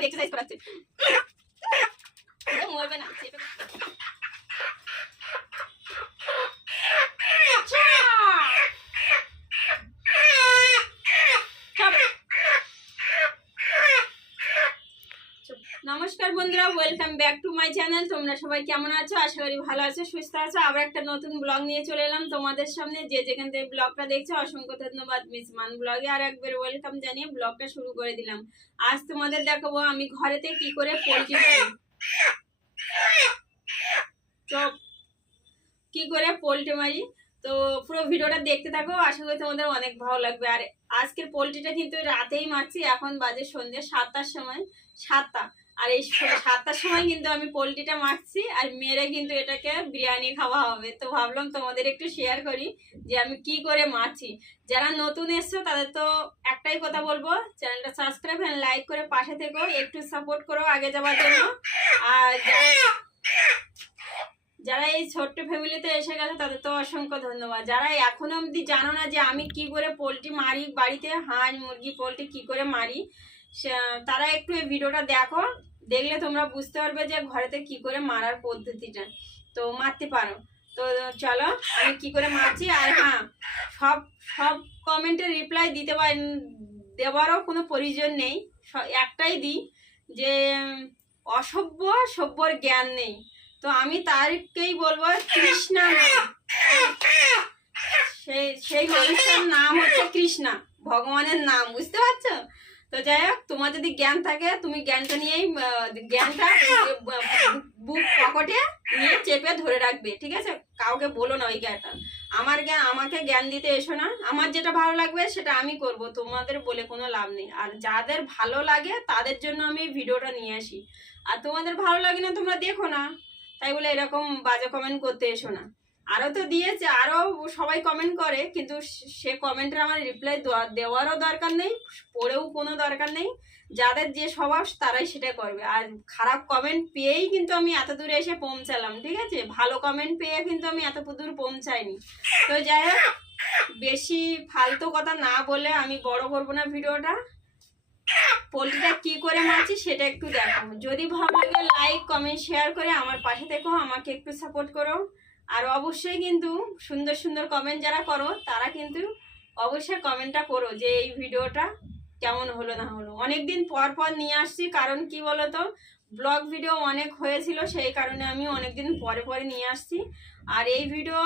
আমার এক্সারসাইজ করাচ্ছে ও মরবে না চেপে চাপ। নমস্কার বন্ধুরা welcome back to my channel তোমরা সবাই কেমন আছো? আশা করি ভালো আছো, সুস্থ আছো। আবার একটা নতুন ব্লগ নিয়ে চলে এলাম তোমাদের সামনে। যে যেখান থেকে ব্লগটা দেখছ, অসংখ্য ধন্যবাদ। মিস মান ব্লগে আর একবার ওয়েলকাম জানিয়ে ব্লগটা শুরু করে দিলাম। আজ তোমাদের দেখাবো আমি ঘরেতে কি করে পোলট্রি পালি চপ কি করে পোলট্রি মারি। তো পুরো ভিডিওটা দেখতে থাকো, আশা করি তোমাদের অনেক ভালো লাগবে। আর আজকের পোলট্রিটা কিন্তু রাতেই মারছি, এখন বাজে সন্ধ্যে সাতটার সময়, সাতটা। আর এই সাতটার সময় কিন্তু আমি পোলট্রিটা মারছি আর মেরে কিন্তু এটাকে বিরিয়ানি খাওয়া হবে। তো ভাবলাম তোমাদের একটু শেয়ার করি যে আমি কি করে মারছি। যারা নতুন এসছো, তাদের তো একটাই কথা বলব, চ্যানেলটা সাবস্ক্রাইব অ্যান্ড লাইক করে পাশে থেকো, একটু সাপোর্ট করো আগে যাওয়ার জন্য। আর যারা- এই ছোট্ট ফ্যামিলিতে এসে গেছে, তাদের তো অসংখ্য ধন্যবাদ। যারা এখনও অবধি জানো না যে আমি কি করে পোলট্রি মারি, বাড়িতে হাঁস, মুরগি, পোলট্রি কি করে মারি তারা একটু এই ভিডিওটা দেখো। দেখলে তোমরা বুঝতে পারবে যে ঘরেতে কি করে মারার পদ্ধতিটা। তো মারতে পারো। তো চলো, আমি কি করে মারছি? আর হ্যাঁ সব সব কমেন্টে রিপ্লাই দিতে পার, দেওয়ারও কোনো প্রয়োজন নেই। একটাই দিই যে, অসভ্য সভ্যর জ্ঞান নেই। তো আমি তারকেই বলব কৃষ্ণা সেই সেই মানুষটার নাম হচ্ছে কৃষ্ণা। ভগবানের নাম, বুঝতে পারছ? তো যাই হোক, তোমার যদি জ্ঞান থাকে, তুমি জ্ঞানটা নিয়েই জ্ঞানটা বুক পকেটে নিয়ে চেপে ধরে রাখবে, ঠিক আছে? কাউকে বলো না ওই জ্ঞানটা। আমার জ্ঞান, আমাকে জ্ঞান দিতে এসো না। আমার যেটা ভালো লাগবে, সেটা আমি করব। তোমাদের বলে কোনো লাভ নেই। আর যাদের ভালো লাগে, তাদের জন্য আমি ভিডিওটা নিয়ে আসি। আর তোমাদের ভালো লাগে না, তোমরা দেখো না। তাই বলে এরকম বাজে কমেন্ট করতে এসো না। আরও তো দিয়েছে আরও সবাই কমেন্ট করে, কিন্তু সে কমেন্টের আমার রিপ্লাই দেওয়ারও দরকার নেই, পড়েও কোনো দরকার নেই। যাদের যে স্বভাব, তারাই সেটা করবে। আর খারাপ কমেন্ট পেয়েই কিন্তু আমি এত দূরে এসে পৌঁছালাম, ঠিক আছে? ভালো কমেন্ট পেয়ে কিন্তু আমি এত দূর পৌঁছাইনি। তো যাই হোক, বেশি ফালতু কথা না বলে আমি বড় করব না ভিডিওটা। পোলট্রিটা কি করে মারছি সেটা একটু দেখো। যদি ভালো লাগে লাইক কমেন্ট শেয়ার করে আমার পাশে থেকো, আমাকে একটু সাপোর্ট করো। আর অবশ্যই কিন্তু সুন্দর সুন্দর কমেন্ট যারা করো, তারা কিন্তু অবশ্যই কমেন্টটা করো যে এই ভিডিওটা কেমন হলো না হলো। অনেক দিন পর পর নিয়ে আসছি, কারণ কি বলতো? ব্লগ ভিডিও অনেক হয়েছিল, সেই কারণে আমি অনেক দিন পরে পরে নিয়ে আসছি। আর এই ভিডিও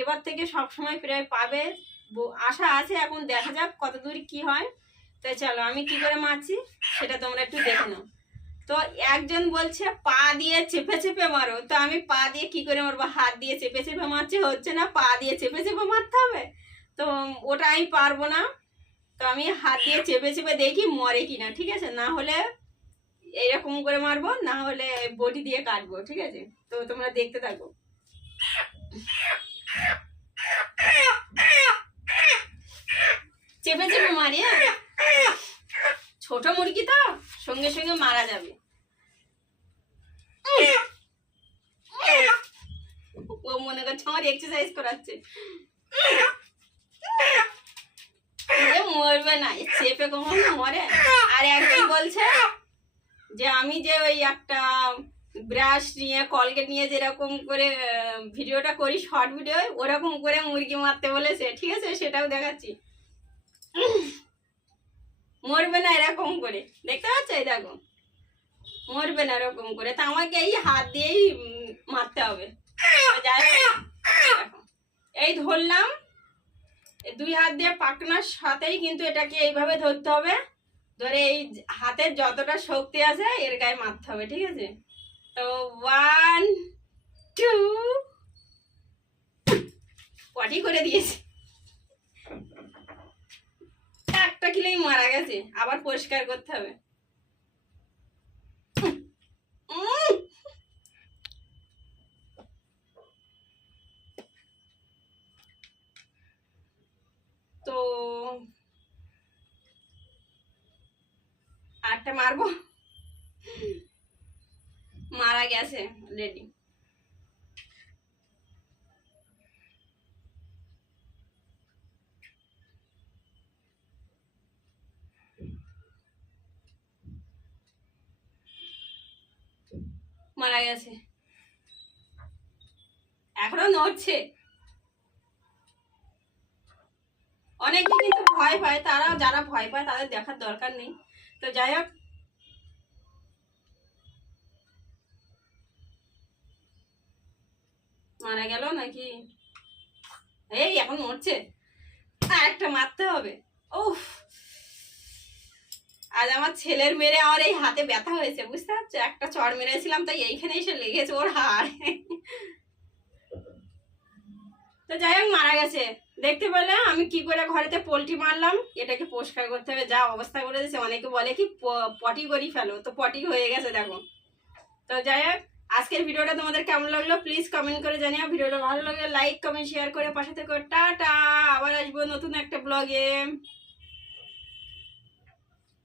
এবার থেকে সব সময় প্রায় পাবে। আশা আছে, এখন দেখা যাক কত দূর কি হয়। তো চলো, আমি কি করে মারছি, সেটা তোমরা একটু দেখে নাও। তো একজন বলছে, পা দিয়ে চেপে চেপে মারো। তো আমি পা দিয়ে কি করে মারবো? হাত দিয়ে চেপে চেপে মারছে, হচ্ছে না? পা দিয়ে চেপে চেপে মারতে হবে? তো ওটা আমি পারব না। তো আমি হাত দিয়ে চেপে চেপে দেখি মরে কিনা, ঠিক আছে? না হলে এরকম করে মারবো, না হলে বটি দিয়ে কাটবো, ঠিক আছে? তো তোমরা দেখতে থাকো চেপে চেপে মারি হ্যাঁ? ছোট মুরগি তো সঙ্গে সঙ্গে মারা যাবে। ও মনে করছে আমার এক্সারসাইজ করাচ্ছে। মরবে না চেপে কখনো মরে? আর একজন বলছে যে আমি যে ওই একটা ব্রাশ নিয়ে কলগেট নিয়ে যেরকম করে ভিডিওটা করি শর্ট ভিডিও ওরকম করে মুরগি মারতে বলেছে। ঠিক আছে, সেটাও দেখাচ্ছি। মরবে না এরকম করে। দেখতে পাচ্ছ? এই দেখো। মরবে না এরকম করে। তা আমাকে এই হাত দিয়েই মারতে হবে। এই ধরলাম। দুই হাত দিয়ে পাকনার সাথেই কিন্তু এটাকে এইভাবে ধরতে হবে। ধরে এই হাতের যতটা শক্তি আছে, এর গায়ে মারতে হবে, ঠিক আছে? তো ওয়ান টু পটি করে দিয়েছি। একটা কিলোই মারা গেছে। আবার পরিষ্কার করতে হবে। তো আরটা মারবো? মারা গেছে রেডি মারা গেছে। এখনও নড়ছে। অনেকে কিন্তু ভয় পায়, তারা যারা ভয় পায় তাদের দেখার দরকার নেই। তো যাই হোক। মারা গেল নাকি? এই, এখন মরছে আর একটা মারতে হবে। উফ। আজ আমার ছেলের মেরে আমার এই হাতে ব্যথা হয়েছে, বুঝতে পারছ? একটা চড় মেরেছিলাম, তাই এইখানে এসে লেগেছে ওর হাড়। তো যাই হোক, মারা গেছে। দেখতে পেলে আমি কি করে ঘরেতে পোলট্রি মারলাম, এটাকে পরিষ্কার করতে হবে, যা অবস্থা করে দিয়েছে, অনেকে বলে কি পটি করি ফেলো, তো পটি হয়ে গেছে, দেখো। তো যাই হোক, আজকের ভিডিওটা তোমাদের কেমন লাগল প্লিজ কমেন্ট করে জানিও। ভিডিওটা ভালো লাগলে লাইক কমেন্ট শেয়ার করে পাশে থেকে। টাটা, আবার আসব নতুন একটা ব্লগে